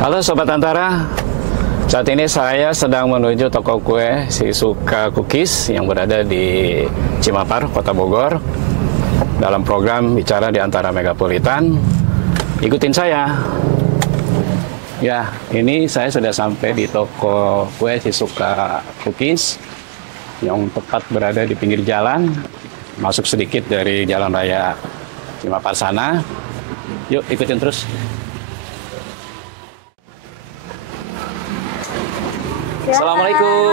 Halo Sobat Antara, saat ini saya sedang menuju toko kue Shisuka Cookies yang berada di Cimapar, Kota Bogor, dalam program Bicara di Antara Megapolitan. Ikutin saya. Ya, ini saya sudah sampai di toko kue Shisuka Cookies yang tepat berada di pinggir jalan, masuk sedikit dari jalan raya Cimapar sana. Yuk, ikutin terus. Assalamualaikum,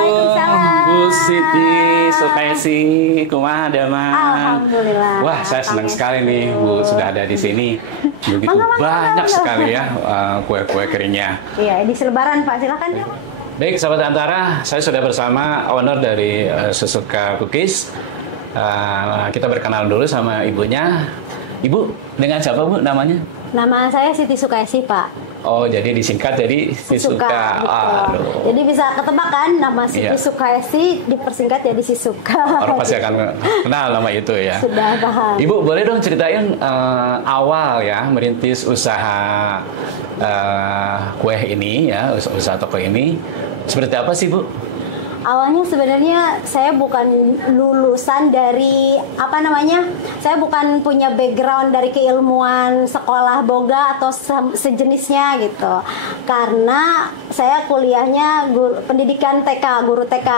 Bu Siti Sukaisi, kumaha damang. Alhamdulillah. Wah, saya senang sekali nih Bu sudah ada di sini. Begitu banyak sekali ya kue-kue keringnya. Iya, edisi Lebaran Pak, silakan ya. Baik, sahabat Antara, saya sudah bersama owner dari Shisuka Cookies. Kita berkenalan dulu sama ibunya. Ibu, dengan siapa Bu namanya? Nama saya Siti Sukaisi Pak. Oh, jadi disingkat jadi Shisuka. Jadi bisa ketebak kan nama Siti Iya. Sukaisi dipersingkat jadi Shisuka. Orang pasti akan kenal nama itu ya. Sudah paham. Ibu boleh dong ceritain awal ya merintis usaha kue ini ya, usaha toko ini. Seperti apa sih Bu? Awalnya sebenarnya saya bukan lulusan dari saya bukan punya background dari keilmuan sekolah boga atau sejenisnya gitu. Karena saya kuliahnya pendidikan TK, guru TK.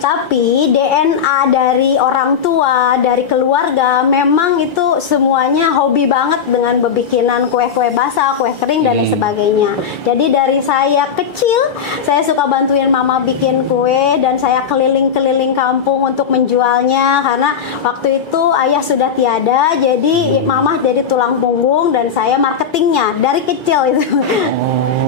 Tapi DNA dari orang tua, dari keluarga, memang itu semuanya hobi banget dengan berbikinan kue-kue basah, kue kering, dan lain sebagainya. Jadi dari saya kecil, saya suka bantuin mama bikin kue, dan saya keliling-keliling kampung untuk menjualnya. Karena waktu itu ayah sudah tiada, jadi mama jadi tulang punggung, dan saya marketingnya dari kecil itu.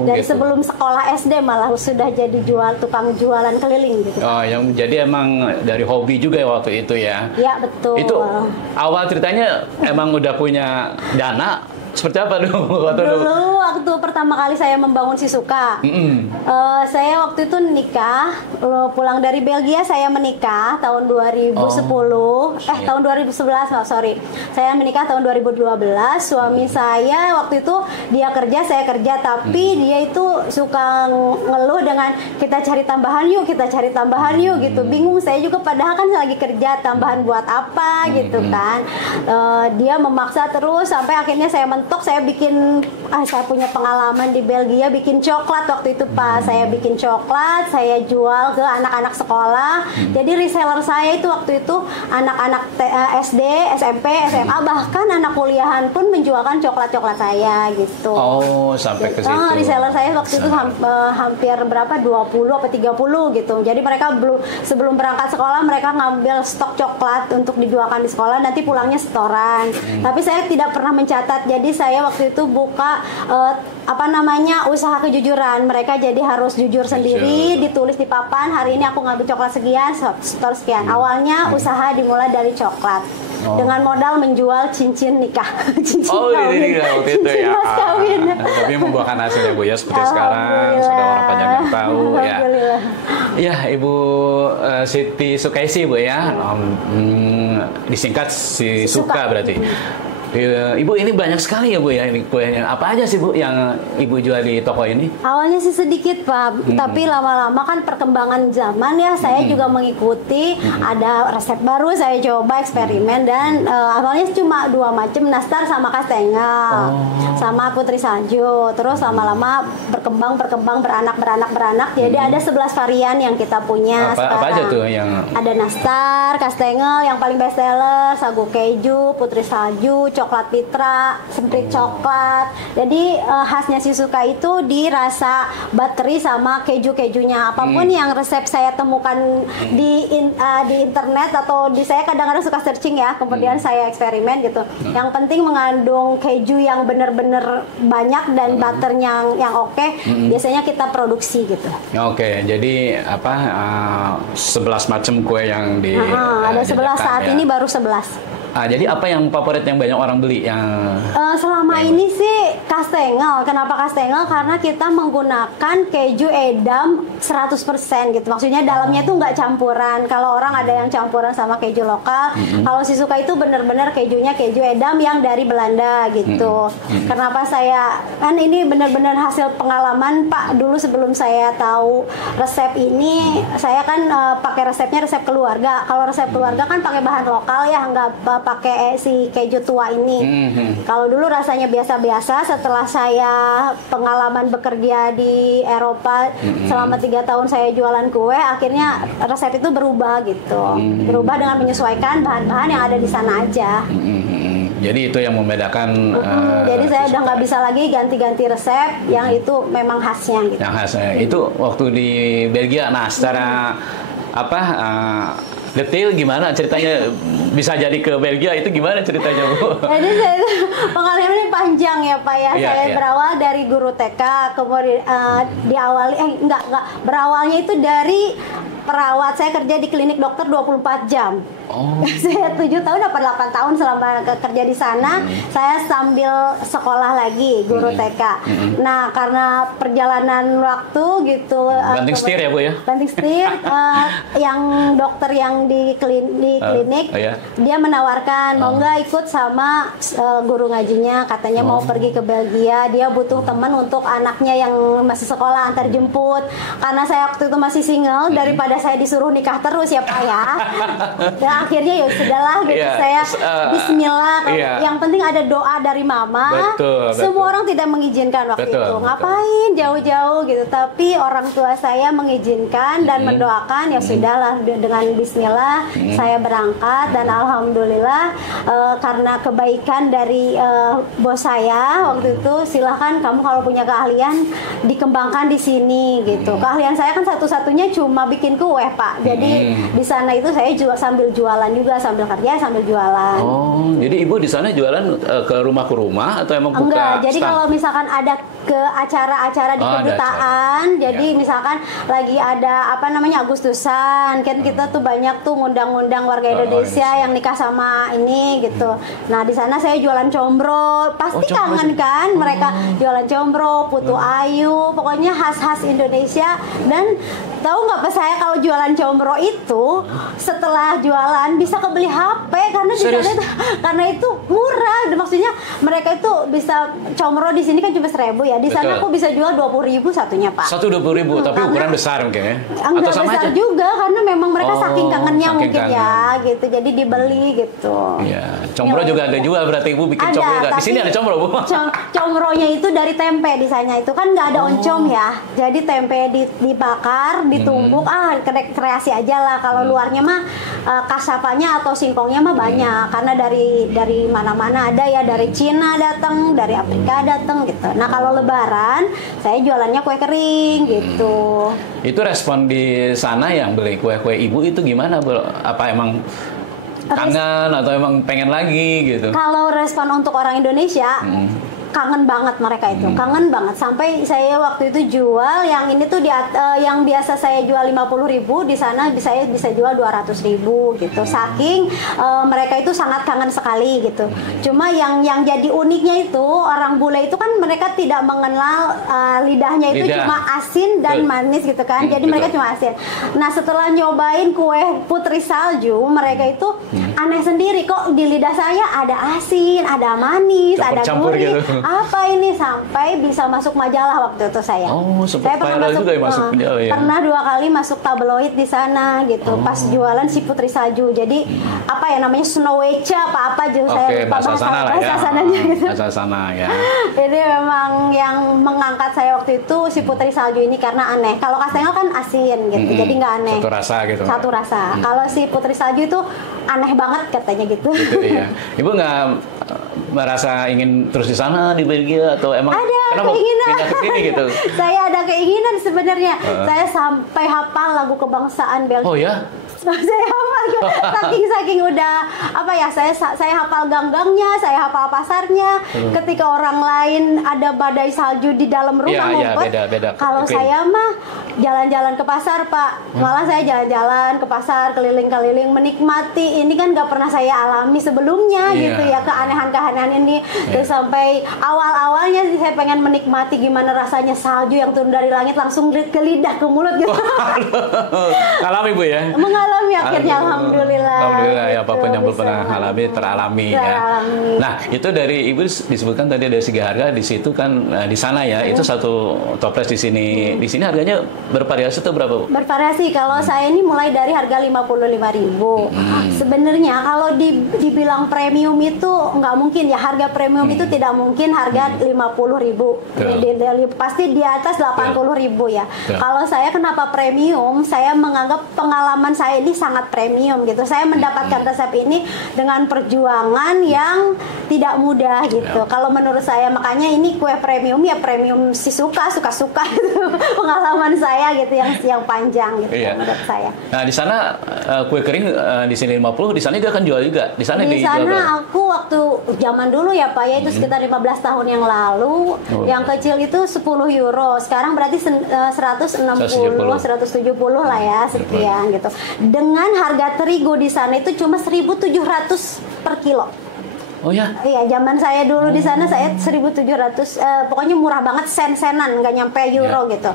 Dari gitu. sebelum sekolah SD malah sudah jadi tukang jualan keliling gitu. Oh, jadi emang dari hobi juga ya waktu itu ya? Ya, betul. Itu awal ceritanya emang udah punya dana? Seperti apa dulu? Dulu waktu pertama kali saya membangun Shisuka, saya waktu itu nikah, pulang dari Belgia. Saya menikah tahun 2010, tahun 2011, sorry. Saya menikah tahun 2012. Suami saya waktu itu dia kerja, saya kerja, tapi dia itu suka ngeluh dengan kita cari tambahan yuk, kita cari tambahan yuk gitu. Bingung saya juga, padahal kan lagi kerja, tambahan buat apa gitu kan. Dia memaksa terus sampai akhirnya saya saya bikin, saya punya pengalaman di Belgia bikin coklat waktu itu Pak. Saya bikin coklat, saya jual ke anak-anak sekolah. Jadi reseller saya itu waktu itu anak-anak SD, SMP, SMA, bahkan anak kuliahan pun menjualkan coklat-coklat saya gitu. Oh, sampai ke situ. Reseller saya waktu itu hampir berapa, 20 atau 30 gitu. Jadi mereka sebelum berangkat sekolah mereka ngambil stok coklat untuk dijualkan di sekolah, nanti pulangnya setoran. Tapi saya tidak pernah mencatat. Jadi saya waktu itu buka usaha kejujuran. Mereka jadi harus jujur sendiri, ditulis di papan, hari ini aku ngambil coklat sekian, setor sekian. Awalnya usaha dimulai dari coklat. Dengan modal menjual cincin nikah. Cincin kawin. Cincin mas kawin. Tapi membuahkan hasilnya Bu ya, seperti sekarang sudah orang banyak yang tahu ya. Ya, Ibu Siti Sukaisi Bu ya. Disingkat Shisuka berarti. Ibu, ini banyak sekali ya Bu ya, ini kuenya. Apa aja sih Bu yang Ibu jual di toko ini? Awalnya sih sedikit Pak, tapi lama-lama kan perkembangan zaman ya, saya juga mengikuti. Ada resep baru saya coba eksperimen, dan awalnya cuma 2 macam, nastar sama kastengel, sama putri salju. Terus lama-lama berkembang, beranak. Jadi ada 11 varian yang kita punya sekarang. Apa aja tuh yang? Ada nastar, kastengel, yang paling best seller, sagu keju, putri salju, coklat pitra, semprit coklat. Jadi khasnya Shisuka itu di rasa bateri sama keju-kejunya. Apapun yang resep saya temukan di internet atau saya kadang-kadang suka searching ya, kemudian saya eksperimen gitu. Yang penting mengandung keju yang benar-benar banyak dan butternya yang oke. Biasanya kita produksi gitu. Oke, jadi 11 macam kue yang di ada 11 saat ya. ini baru 11. Jadi apa yang favorit yang banyak orang beli yang selama ini sih kastengel. Kenapa kastengel? Karena kita menggunakan keju Edam 100% gitu. Maksudnya dalamnya itu nggak campuran. Kalau orang ada yang campuran sama keju lokal, kalau si Suka itu benar-benar kejunya keju Edam yang dari Belanda gitu. Kenapa saya kan ini benar-benar hasil pengalaman Pak. Dulu sebelum saya tahu resep ini, saya kan pakai resepnya resep keluarga. Kalau resep keluarga kan pakai bahan lokal ya, nggak pakai si keju tua ini. Kalau dulu rasanya biasa-biasa, setelah saya pengalaman bekerja di Eropa selama 3 tahun saya jualan kue, akhirnya resep itu berubah gitu. Berubah dengan menyesuaikan bahan-bahan yang ada di sana aja. Jadi itu yang membedakan. Jadi saya udah nggak bisa lagi ganti-ganti resep yang itu memang khasnya gitu. Yang khasnya itu waktu di Belgia. Nah, secara detail gimana ceritanya bisa jadi ke Belgia itu gimana ceritanya Bu? Jadi saya pengalamannya panjang ya Pak ya. Saya berawal dari guru TK, kemudian diawali berawalnya itu dari perawat. Saya kerja di klinik dokter 24 jam. Saya 7 tahun dapat 8 tahun selama kerja di sana. Saya sambil sekolah lagi guru TK. Nah, karena perjalanan waktu gitu, banting setir ya Bu ya? Banting setir. Yang dokter yang di klinik dia menawarkan mau nggak ikut sama guru ngajinya, katanya mau pergi ke Belgia, dia butuh teman untuk anaknya yang masih sekolah antar jemput. Karena saya waktu itu masih single, daripada saya disuruh nikah terus ya Pak ya. Dan akhirnya ya sudahlah gitu, saya Bismillah. Yang penting ada doa dari Mama. Semua orang tidak mengizinkan waktu itu. Ngapain jauh-jauh gitu, tapi orang tua saya mengizinkan dan mendoakan. Ya sudahlah, dengan Bismillah saya berangkat. Dan alhamdulillah karena kebaikan dari bos saya waktu itu, silahkan kamu kalau punya keahlian dikembangkan di sini gitu. Keahlian saya kan satu-satunya cuma bikin kue Pak. Jadi di sana itu saya juga sambil jualan juga, sambil kerja sambil jualan. Jadi Ibu di sana jualan ke rumah atau emang buka? Enggak, jadi stand? kalau misalkan ada ke acara-acara di kedutaan, jadi misalkan lagi ada Agustusan, kan kita tuh banyak tuh ngundang-ngundang warga Indonesia yang nikah sama ini gitu. Nah, di sana saya jualan combro. Pasti kangen kan mereka jualan combro, putu ayu, pokoknya khas-khas Indonesia. Dan tahu nggak Pak, saya kalau jualan combro itu setelah jualan bisa kebeli HP karena di sana karena itu murah. Maksudnya mereka itu bisa combro di sini kan cuma 1.000 ya. Di sana aku bisa jual 20.000 satunya Pak. 20.000, tapi ukuran besar mungkin ya? Enggak besar aja? Juga karena memang mereka saking kangennya mungkin ya gitu. Jadi dibeli gitu. Iya. Combro juga ada jual berarti Ibu bikin combro nggak? Di sini ada combro Bu? Combronya itu dari tempe di sana itu kan nggak ada oncom ya. Jadi tempe dibakar, ditumbuk, kreasi aja lah. Kalau luarnya mah kasapanya atau singkongnya mah banyak. Karena dari mana-mana ada ya, dari Cina datang, dari Afrika datang gitu. Nah, kalau Lebaran saya jualannya kue kering gitu. Itu respon di sana yang beli kue-kue Ibu itu gimana Bu? Apa emang kangen atau emang pengen lagi gitu? Kalau respon untuk orang Indonesia, kangen banget mereka itu, kangen banget. Sampai saya waktu itu jual yang ini tuh yang biasa saya jual 50.000, di sana saya bisa jual 200.000 gitu. Saking mereka itu sangat kangen sekali gitu. Cuma yang jadi uniknya itu orang bule itu kan mereka tidak mengenal lidahnya itu cuma asin dan manis gitu kan. Jadi mereka cuma asin. Nah, setelah nyobain kue putri salju, mereka itu aneh sendiri, kok di lidah saya ada asin, ada manis, ada gurih. Gitu. Apa ini, sampai bisa masuk majalah waktu itu saya. Saya pernah masuk juga ya, masuk majalah ya. Pernah 2 kali masuk tabloid di sana gitu. Pas jualan si putri salju. Jadi apa ya namanya, Snowecha apa saya lupa bahasa sananya gitu. Bahasa sana ya. Jadi memang yang mengangkat saya waktu itu si putri salju ini karena aneh. Kalau kastengel kan asin gitu. Jadi nggak aneh. Satu rasa gitu. Satu rasa. Kalau si putri salju itu aneh banget katanya gitu. Iya. Ibu nggak merasa ingin terus di sana di Belgia atau emang ada keinginan pindah ke sini gitu? Saya ada keinginan sebenarnya. Saya sampai hafal lagu kebangsaan Belgia. Oh ya? Saya hafal saking udah apa ya, saya hafal gang-gangnya, saya hafal pasarnya. Ketika orang lain ada badai salju di dalam rumah ngumpet, beda. kalau saya mah jalan-jalan ke pasar, Pak. Malah saya jalan-jalan ke pasar, keliling-keliling, menikmati. Ini kan nggak pernah saya alami sebelumnya gitu ya, keanehan-keanehan ini. Terus sampai awal-awalnya sih saya pengen menikmati gimana rasanya salju yang turun dari langit langsung ke lidah, ke mulut gitu. Alami Bu ya? Mengalami akhirnya, alhamdulillah. Alhamdulillah ya, gitu, apapun yang belum pernah alami teralami ya. Nah, itu dari Ibu disebutkan tadi ada segi harga di situ kan, di sana ya, itu satu toples di sini. Di sini harganya bervariasi tuh berapa Bu? Bervariasi. Kalau saya ini mulai dari harga 55.000. Sebenarnya kalau dibilang premium itu nggak mungkin ya, harga premium itu tidak mungkin harga 50.000. Pasti di atas 80.000 ya. Kalau saya kenapa premium? Saya menganggap pengalaman saya ini sangat premium gitu. Saya mendapatkan resep ini dengan perjuangan yang tidak mudah gitu. Kalau menurut saya, makanya ini kue premium ya, premium si suka-suka pengalaman saya gitu yang panjang gitu menurut saya. Nah, di sana kue kering di sini 50, di sana dia akan jual juga. Di sana aku waktu zaman dulu ya Pak ya, itu sekitar 15 tahun yang lalu, yang kecil itu 10 euro. Sekarang berarti 160, 170 lah ya, sekian gitu. Dengan harga terigu di sana itu cuma 1.700 per kilo. Oh ya? Iya, zaman saya dulu di sana saya 1.700, pokoknya murah banget, sen-senan, nggak nyampe euro gitu.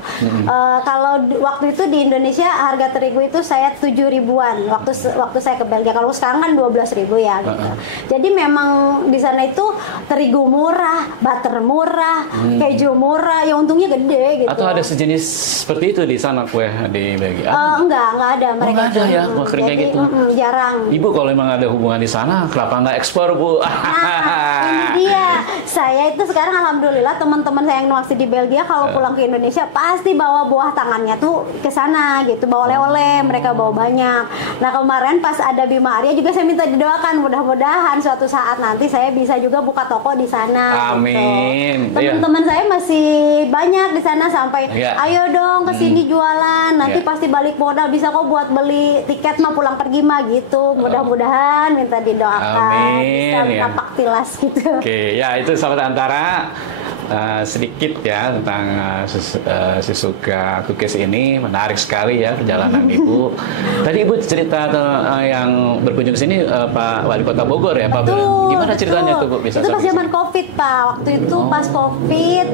Kalau waktu itu di Indonesia harga terigu itu saya 7 ribuan waktu saya ke Belgia. Kalau sekarang kan 12.000 ya gitu. Jadi memang di sana itu terigu murah, butter murah, keju murah, ya untungnya gede gitu. Atau ada sejenis seperti itu di sana kue di Belgia? Enggak ada mereka. Nggak ada ya, kering kayak gitu. Jarang. Ibu kalau memang ada hubungan di sana, kenapa nggak ekspor Bu? Nah, ini dia. Saya itu sekarang alhamdulillah teman-teman saya yang masih di Belgia kalau pulang ke Indonesia pasti bawa buah tangannya tuh ke sana gitu, bawa oleh-oleh, mereka bawa banyak. Nah, kemarin pas ada Bima Arya juga saya minta didoakan, mudah-mudahan suatu saat nanti saya bisa juga buka toko di sana. Amin. Gitu. Teman-teman saya masih banyak di sana sampai ayo dong ke sini jualan, nanti pasti balik modal, bisa kok buat beli tiket mah pulang pergi mah gitu. Mudah-mudahan minta didoakan. Amin. Napak tilas gitu. Oke, ya itu sahabat Antara, sedikit ya tentang si Suka Cookies ini. Menarik sekali ya perjalanan Ibu. Tadi Ibu cerita yang berkunjung ke sini Pak Wali Kota Bogor ya, Pak. Gimana ceritanya tuh Bu? Bisa itu pas zaman Covid Pak. Waktu itu pas Covid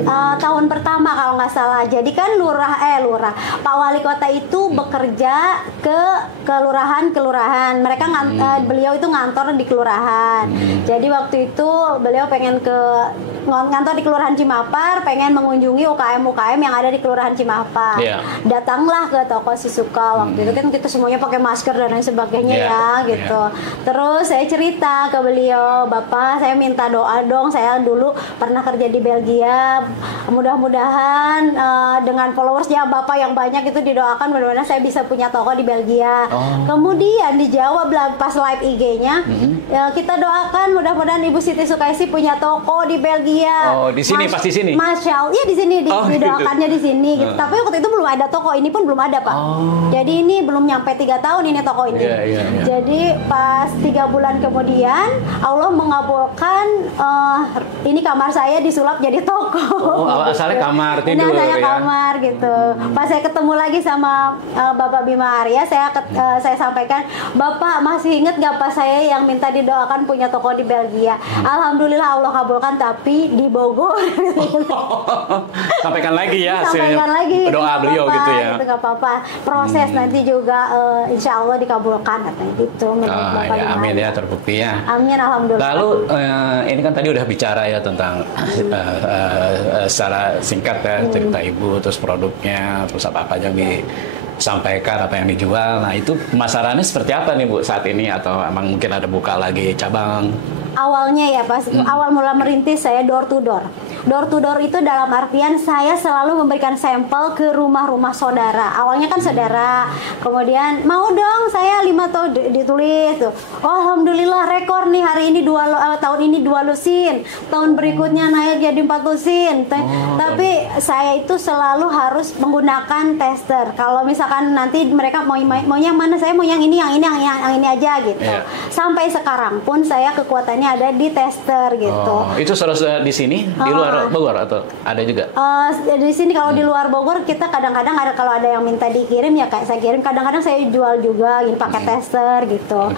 tahun pertama kalau nggak salah. Jadi kan lurah Pak Wali Kota itu bekerja ke kelurahan. Mereka beliau itu ngantor di kelurahan. Jadi waktu itu beliau pengen ke ngantor di Kelurahan Cimapar, pengen mengunjungi UKM yang ada di Kelurahan Cimapar. Datanglah ke toko si Suka. Waktu itu kan kita semuanya pakai masker dan lain sebagainya gitu. Terus saya cerita ke beliau, Bapak saya minta doa dong, saya dulu pernah kerja di Belgia, mudah-mudahan dengan followersnya Bapak yang banyak itu didoakan mudah-mudahan saya bisa punya toko di Belgia. Kemudian dijawab pas live IG-nya, kita doakan mudah-mudahan Ibu Siti Sukaisi punya toko di Belgia. Di sini pas di sini. Masya Allah, ya di sini didoakannya gitu. Di sini. Gitu. Tapi waktu itu belum ada toko, ini pun belum ada Pak. Jadi ini belum nyampe 3 tahun ini toko ini. Jadi pas 3 bulan kemudian Allah mengabulkan ini kamar saya disulap jadi toko. Asalnya kamar tidur saya kamar gitu. Pas saya ketemu lagi sama Bapak Bima Arya, saya sampaikan, Bapak masih ingat gak pas saya yang minta didoakan punya toko di Belgia? Alhamdulillah Allah kabulkan, tapi di Bogor. Sampaikan lagi ya hasilnya. Sampaikan lagi. Doa beliau gitu ya. Gitu, gak apa-apa. Proses nanti juga insya Allah dikabulkan katanya gitu. Amin ya, terbukti ya. Amin, alhamdulillah. Lalu ini kan tadi udah bicara ya tentang secara singkat ya cerita Ibu, terus produknya, terus apa aja yang disampaikan, apa yang dijual. Nah itu pemasarannya seperti apa nih Bu saat ini, atau emang mungkin ada buka lagi cabang? Awalnya ya pas awal mula merintis saya door to door. Door to door itu dalam artian saya selalu memberikan sampel ke rumah-rumah saudara. Awalnya kan saudara, kemudian mau dong saya 5 tahun ditulis tuh. Oh, alhamdulillah rekor nih hari ini tahun ini 2 lusin, tahun berikutnya naik jadi 4 lusin. Tapi saya itu selalu harus menggunakan tester. Kalau misalkan nanti mereka mau yang mana, saya mau yang ini aja gitu. Sampai sekarang pun saya kekuatannya ada di tester gitu. Itu sudah di sini di luar Bogor atau ada juga? Di sini kalau di luar Bogor kita kadang-kadang ada, kalau ada yang minta dikirim ya kayak saya kirim. Kadang-kadang saya jual juga ini pakai tester gitu.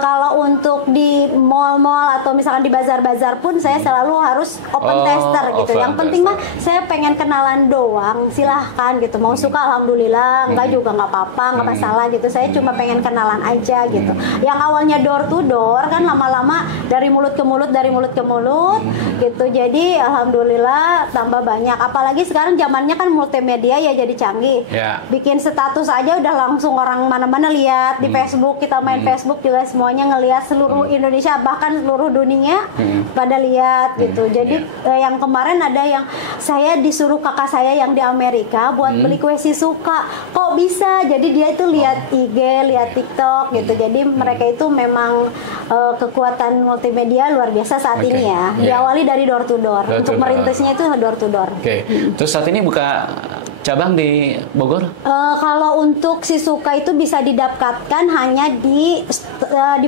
Kalau untuk di mall-mall atau misalkan di bazar-bazar pun saya selalu harus open tester gitu. Yang penting mah saya pengen kenalan doang, silahkan gitu. Mau suka alhamdulillah, enggak juga nggak apa-apa, nggak masalah gitu. Saya cuma pengen kenalan aja gitu. Yang awalnya door to door kan lama-lama dari mulut ke mulut gitu. Jadi alhamdulillah tambah banyak. Apalagi sekarang zamannya kan multimedia ya, jadi canggih. Bikin status aja udah langsung orang mana-mana lihat di Facebook. Kita main Facebook juga semuanya ngelihat, seluruh Indonesia bahkan seluruh dunia pada lihat gitu. Jadi yang kemarin ada yang saya disuruh kakak saya yang di Amerika buat beli kue Shizuka. Kok bisa? Jadi dia itu lihat IG, lihat TikTok gitu. Jadi mereka itu memang kekuatan multimedia luar biasa saat ini ya. Diawali dari door to door. Untuk merintisnya itu door to door. Terus saat ini buka cabang di Bogor? Kalau untuk Shizuka itu bisa didapatkan hanya di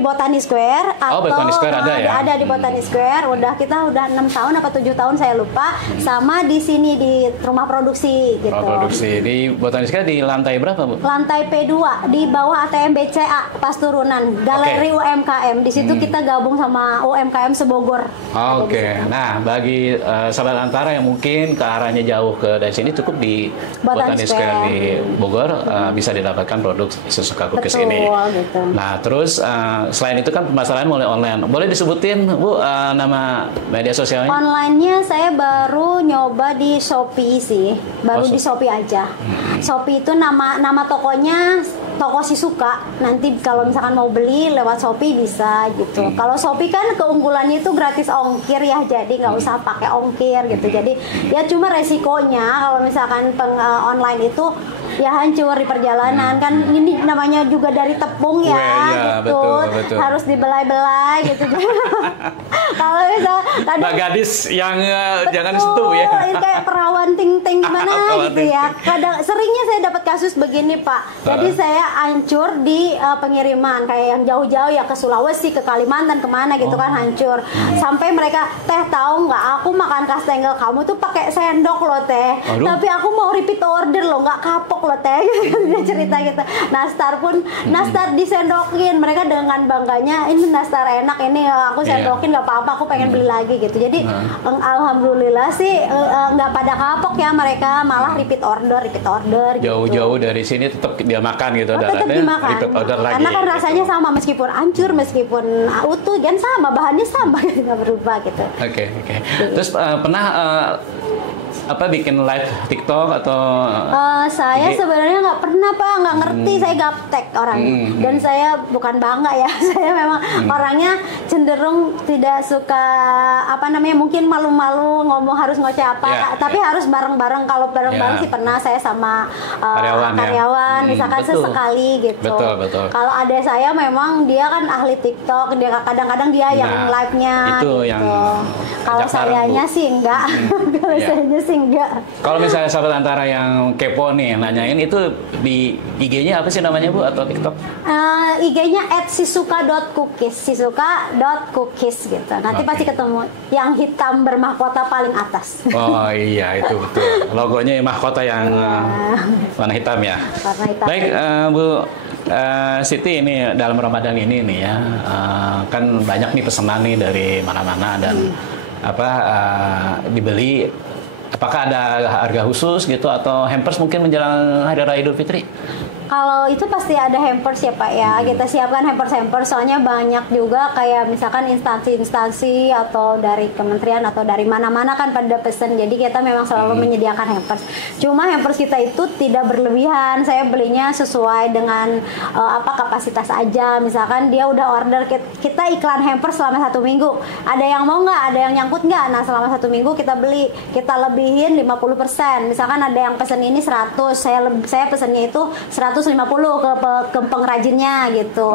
Botani Square atau Botani Square ada ya? Ada di Botani Square. Kita udah 6 tahun apa 7 tahun saya lupa. Sama di sini di rumah produksi gitu. Produksi di Botani Square di lantai berapa, Bu? Lantai P2 di bawah ATM BCA pas turunan Galeri UMKM. Di situ kita gabung sama UMKM Sebogor. Nah, bagi sahabat Antara yang mungkin ke arahnya jauh dari sini, cukup di Botani Square di Bogor bisa didapatkan produk Shizuka Cookies ini. Gitu. Nah, terus selain itu kan pemasaran mulai online. Boleh disebutin, Bu, nama media sosialnya? Online-nya saya baru nyoba di Shopee sih. Di Shopee aja. Shopee itu nama tokonya toko Shizuka. Nanti kalau misalkan mau beli lewat Shopee bisa gitu. Kalau Shopee kan keunggulannya itu gratis ongkir ya, jadi nggak usah pakai ongkir gitu. Jadi ya cuma resikonya kalau misalkan online itu ya hancur di perjalanan kan, ini namanya juga dari tepung ya, gitu. Betul. Harus dibelai-belai gitu. Kalau misal Mbak gadis yang jangan sentuh ya. Kayak perawan ting-ting gimana gitu ya. Seringnya saya dapat kasus begini, Pak. Jadi saya hancur di pengiriman kayak yang jauh-jauh ya, ke Sulawesi, ke Kalimantan, kemana gitu kan hancur. Sampai mereka, "Teh, tahu nggak aku makan kastengel kamu tuh pakai sendok loh, Teh. Tapi aku mau repeat order loh, nggak kapok loh, Teh." Dia cerita gitu. Nastar pun disendokin. Mereka dengan bangganya, "Ini nastar enak, ini aku sendokin nggak apa-apa, aku pengen beli lagi." gitu. Jadi alhamdulillah sih nggak pada kapok ya, mereka malah repeat order jauh-jauh gitu. dari sini tetap dia makan gitu. Tetap dimakan. Repeat order lagi. Karena kan rasanya sama, meskipun hancur, meskipun utuh kan sama, bahannya sama, nggak berubah gitu. Oke. Terus pernah bikin live TikTok atau saya sebenarnya nggak pernah, Pak, nggak ngerti. Saya gaptek orangnya. Dan saya bukan bangga ya. Saya memang orangnya cenderung tidak suka mungkin malu-malu ngomong harus ngoceh apa, tapi harus bareng-bareng. Kalau bareng-bareng sih pernah saya sama karyawan misalkan sesekali gitu. Betul. Kalau ada saya memang dia kan ahli TikTok, dia kadang-kadang dia yang live-nya itu gitu. yang Kalau sayanya sih enggak. Kalau sayanya sih enggak. Kalau misalnya sahabat Antara yang kepo nih nanyain, itu di IG-nya apa sih namanya, Bu, atau TikTok? IG-nya @shizuka.cookies, shizuka.cookies gitu. Nanti pasti ketemu yang hitam bermahkota paling atas. Oh iya, itu betul. Logonya mahkota yang warna hitam ya. Warna hitam. Baik, Bu Siti, ini dalam Ramadan ini nih ya, kan banyak nih pesanan nih dari mana-mana dan dibeli. Apakah ada harga khusus gitu atau hampers mungkin menjelang Hari Raya Idul Fitri? Kalau itu pasti ada hampers ya Pak ya. Kita siapkan hampers-hampers soalnya banyak juga kayak misalkan instansi-instansi atau dari kementerian atau dari mana-mana kan pada pesen. Jadi kita memang selalu menyediakan hampers. Cuma hampers kita itu tidak berlebihan. Saya belinya sesuai dengan kapasitas aja. Misalkan dia udah order, kita iklan hampers selama 1 minggu. Ada yang mau nggak? Ada yang nyangkut nggak? Nah selama 1 minggu kita beli, kita lebihin 50%. Misalkan ada yang pesen ini 100, saya pesennya itu 150 ke pengrajinnya gitu.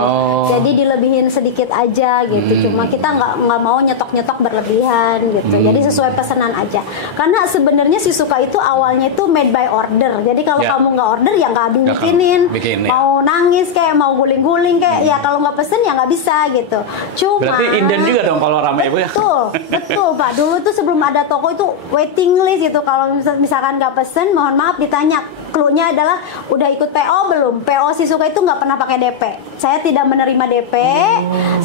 Jadi dilebihin sedikit aja gitu. Cuma kita nggak mau nyetok berlebihan gitu. Jadi sesuai pesanan aja. Karena sebenarnya si Suka itu awalnya itu made by order. Jadi kalau kamu nggak order ya nggak bikinin. Mau nangis kayak mau guling-guling kayak ya kalau nggak pesen ya nggak bisa gitu. Cuma berarti inden juga dong kalau ramai Bu ya. Betul Pak. Dulu tuh sebelum ada toko itu waiting list gitu. Kalau misalkan nggak pesen, mohon maaf ditanya. Cluenya adalah udah ikut PO belum? PO si Suka itu nggak pernah pakai DP. Saya tidak menerima DP.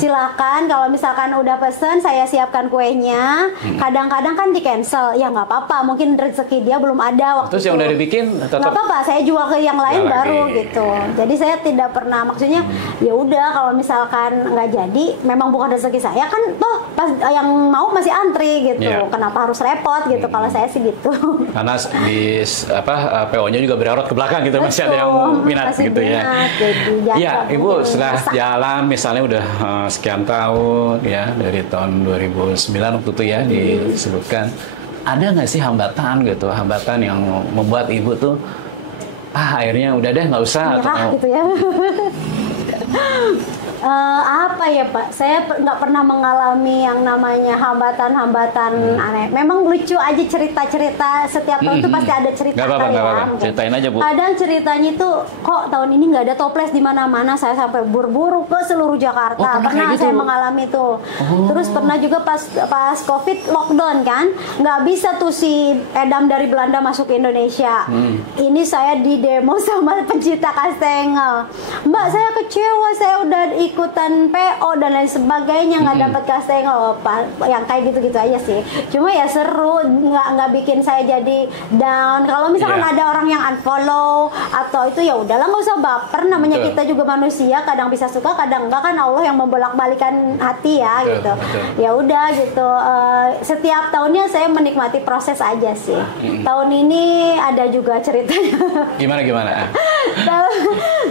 Silakan kalau misalkan udah pesen saya siapkan kuenya. Kadang-kadang kan di cancel. Ya nggak apa-apa. Mungkin rezeki dia belum ada waktu. Terus yang udah dibikin tetap nggak apa-apa. Saya jual ke yang lain baru gitu. Jadi saya tidak pernah maksudnya ya udah kalau misalkan nggak jadi, memang bukan rezeki saya kan. Toh pas yang mau masih antri gitu. Kenapa harus repot gitu? Kalau saya sih gitu. Karena di PO-nya juga berorot ke belakang gitu. Masih ada yang minat gitu ya. Ya Ibu setelah jalan misalnya udah sekian tahun ya, dari tahun 2009 waktu itu ya disebutkan, ada nggak sih hambatan gitu, hambatan yang membuat Ibu tuh akhirnya udah deh nggak usah atau gitu ya. Apa ya Pak, saya nggak pernah mengalami yang namanya hambatan-hambatan aneh. Memang lucu aja cerita-cerita setiap tahun itu pasti ada cerita. Gak apa-apa, ceritain aja Bu. Kadang ceritanya itu kok tahun ini nggak ada toples di mana-mana, saya sampai buru-buru ke seluruh Jakarta. Pernah gitu. Saya mengalami itu. Terus pernah juga pas COVID lockdown kan, nggak bisa tuh si Edam dari Belanda masuk ke Indonesia. Ini saya di demo sama pencinta kastengel. Mbak saya kecewa, saya udah ikutan PO dan lain sebagainya nggak dapat kastengel, yang kayak gitu-gitu aja sih. Cuma ya seru, nggak bikin saya jadi down. Kalau misalkan ada orang yang unfollow atau itu ya udahlah nggak usah baper. Namanya kita juga manusia, kadang bisa suka, kadang enggak kan Allah yang membolak-balikan hati ya gitu. Ya udah gitu. Setiap tahunnya saya menikmati proses aja sih. Tahun ini ada juga ceritanya. Gimana?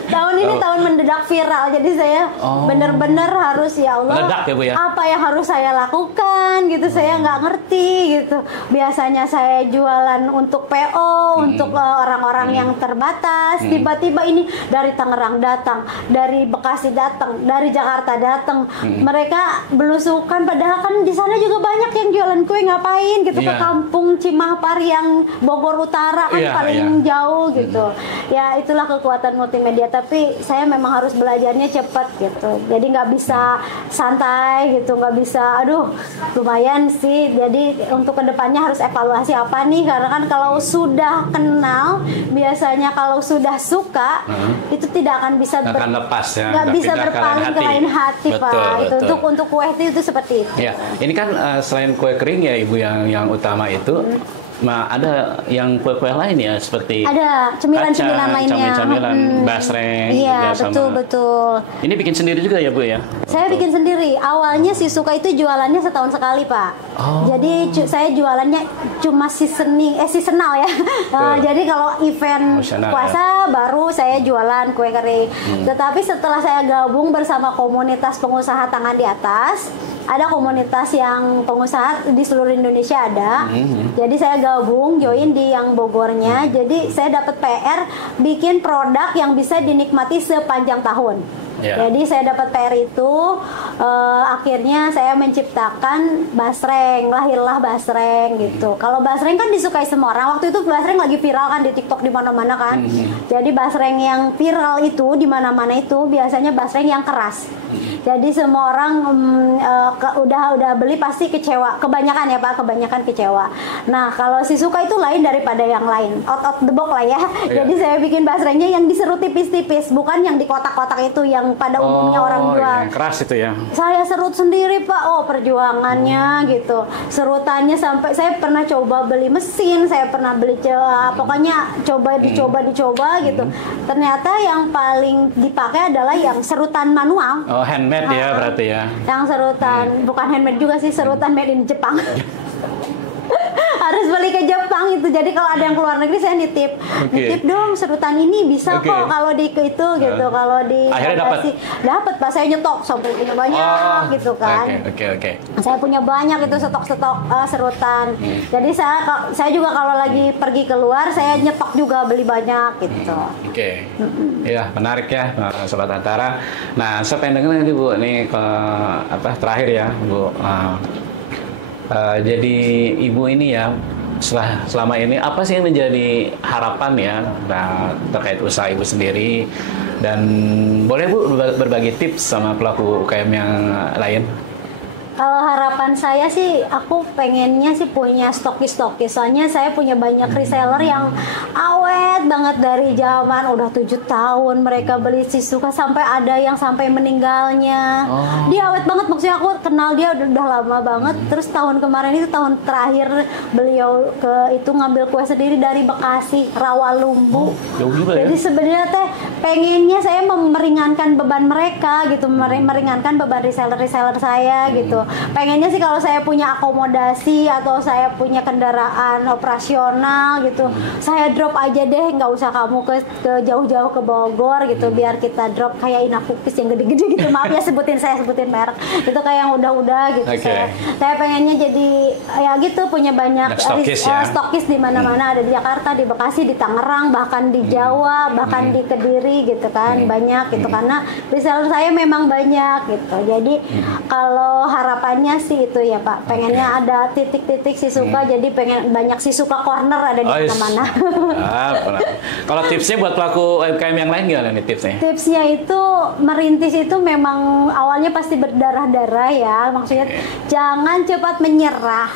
Tahun ini tahun mendadak viral, jadi saya bener-bener harus ya Allah meledak ya Bu ya? Apa yang harus saya lakukan gitu. Saya nggak ngerti gitu. Biasanya saya jualan untuk PO, untuk orang-orang yang terbatas. Tiba-tiba ini dari Tangerang datang, dari Bekasi datang, dari Jakarta datang. Mereka belusukan, padahal kan di sana juga banyak yang jualan kue. Ngapain gitu ke kampung Cimahpar yang Bogor Utara kan paling jauh gitu. Ya itulah kekuatan multimedia. Tapi saya memang harus belajarnya cepat gitu. Jadi nggak bisa santai gitu, nggak bisa aduh lumayan sih. Jadi untuk kedepannya harus evaluasi apa nih, karena kan kalau sudah kenal biasanya kalau sudah suka itu tidak akan bisa lepas ya, nggak bisa berpaling ke lain hati. Betul. Itu untuk kue itu seperti itu ya. Ini kan selain kue kering ya Ibu yang utama itu ada yang kue-kue lain ya, seperti ada cemilan-cemilan lainnya, camilan basreng. Iya betul. Ini bikin sendiri juga ya Bu ya? Saya bikin sendiri. Awalnya si Suka itu jualannya setahun sekali Pak. Jadi saya jualannya cuma seasonal ya. Jadi kalau event puasa baru saya jualan kue kering. Tetapi setelah saya gabung bersama komunitas pengusaha tangan di atas, ada komunitas yang pengusaha di seluruh Indonesia ada. Jadi saya gabung, join di yang Bogornya. Jadi saya dapat PR bikin produk yang bisa dinikmati sepanjang tahun. Jadi saya dapat PR itu, akhirnya saya menciptakan basreng, lahirlah basreng gitu. Kalau basreng kan disukai semua orang. Waktu itu basreng lagi viral kan di TikTok di mana-mana kan. Jadi basreng yang viral itu di mana-mana itu biasanya basreng yang keras. Jadi semua orang udah beli pasti kecewa. Kebanyakan ya Pak, kebanyakan kecewa. Nah kalau si Suka itu lain daripada yang lain, out of the box lah ya. Jadi saya bikin basrengnya yang diserut tipis-tipis, bukan yang di kotak-kotak itu yang yang pada umumnya orang jual. Iya, keras itu ya. Saya serut sendiri Pak, perjuangannya gitu. Serutannya sampai saya pernah coba beli mesin, saya pernah beli pokoknya dicoba gitu. Ternyata yang paling dipakai adalah yang serutan manual. Oh, handmade ya berarti ya. Yang serutan, bukan handmade juga sih, serutan made in Jepang. Harus beli ke Jepang itu. Jadi kalau ada yang keluar negeri saya nitip dong serutan ini bisa kok kalau di itu gitu. Kalau di akhirnya dapat Pak, saya nyetok sampai punya banyak gitu kan. Oke. Saya punya banyak itu stok serutan. Jadi saya juga kalau lagi pergi keluar saya nyetok juga beli banyak gitu. Oke. Ya, menarik ya Sobat Antara. Nah, saya pengen dengar nanti Bu, ini terakhir ya Bu. Jadi Ibu ini ya selama ini apa sih yang menjadi harapan ya terkait usaha Ibu sendiri, dan boleh Bu berbagi tips sama pelaku UKM yang lain? Kalau harapan saya sih, aku pengennya sih punya stokis-stokis. Soalnya saya punya banyak reseller yang awet banget dari zaman udah 7 tahun mereka beli Shizuka, sampai ada yang sampai meninggalnya. Dia awet banget, maksudnya aku kenal dia udah lama banget. Terus tahun kemarin itu tahun terakhir beliau itu ngambil kue sendiri dari Bekasi, Rawalumbu. Jadi sebenarnya pengennya saya meringankan beban mereka gitu, meringankan beban reseller saya gitu. Pengennya sih kalau saya punya akomodasi atau saya punya kendaraan operasional gitu, saya drop aja deh, nggak usah kamu ke jauh-jauh ke Bogor gitu, biar kita drop kayak Ina Cookies yang gede-gede gitu. Maaf ya saya sebutin merek, itu kayak yang udah-udah gitu. Saya pengennya jadi ya gitu, punya banyak stokis di mana-mana, ada di Jakarta, di Bekasi, di Tangerang, bahkan di Jawa, bahkan di Kediri gitu kan, banyak gitu, karena reseller saya memang banyak gitu. Jadi kalau harapannya sih itu ya Pak, pengennya ada titik-titik Shizuka, jadi pengen banyak Shizuka corner ada di mana-mana. Kalau tipsnya buat pelaku UMKM yang lain gimana nih tipsnya? Tipsnya itu merintis itu memang awalnya pasti berdarah-darah ya, maksudnya jangan cepat menyerah.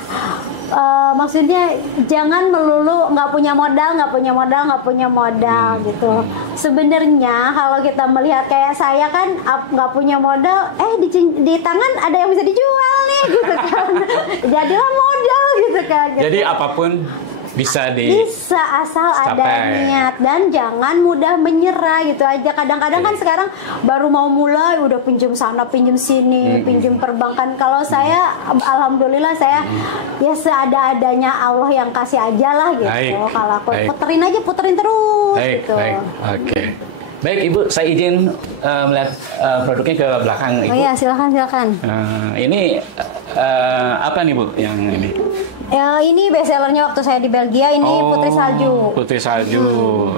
Maksudnya jangan melulu nggak punya modal gitu. Sebenarnya kalau kita melihat kayak saya kan nggak punya modal, di tangan ada yang bisa dijual nih gitu kan. Jadilah modal gitu kan. Gitu. Jadi apapun bisa asal ada niat, dan jangan mudah menyerah gitu aja. Kadang-kadang kan sekarang baru mau mulai udah pinjam sana pinjam sini, pinjam perbankan. Kalau saya alhamdulillah saya ya seada-adanya Allah yang kasih aja lah gitu. Kalau aku puterin terus gitu. Baik Ibu, saya izin melihat produknya ke belakang Ibu. Oh iya, silakan. Ini apa nih Bu yang ini? Ya, ini best sellernya waktu saya di Belgia, ini Putri Salju. Putri Salju.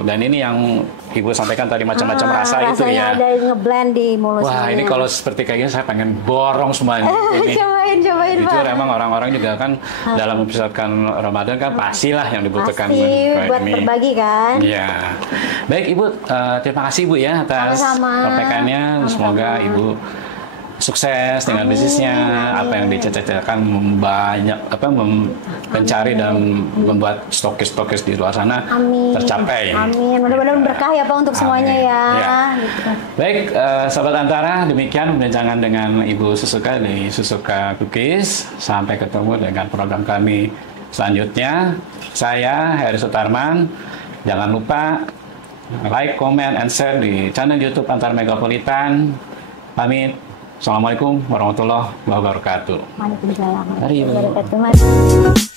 Dan ini yang Ibu sampaikan tadi macam-macam rasa itu ya. Rasanya ada ngeblend di mulut. Wah, ini kalau seperti kayak gini saya pengen borong semuanya. Cobain Jujur Pak. Emang orang-orang juga kan dalam mempersiapkan Ramadan kan pastilah yang dibutuhkan. Pasti buat berbagi kan. Iya. Baik Ibu, terima kasih Ibu ya atas sampaikannya. Semoga Ibu sukses dengan bisnisnya, apa yang dicecah-cecahkan mencari dan membuat stokis di luar sana tercapai. Amin. Mudah-mudahan berkah ya Pak untuk semuanya ya. Gitu. Baik, Sobat Antara, demikian perbincangan dengan Ibu Shizuka dari Shizuka Cookies. Sampai ketemu dengan program kami selanjutnya. Saya Heri Sutarman. Jangan lupa like, comment, and share di channel YouTube Antara Megapolitan. Pamit. Assalamualaikum warahmatullahi wabarakatuh. Waalaikumsalam warahmatullahi wabarakatuh.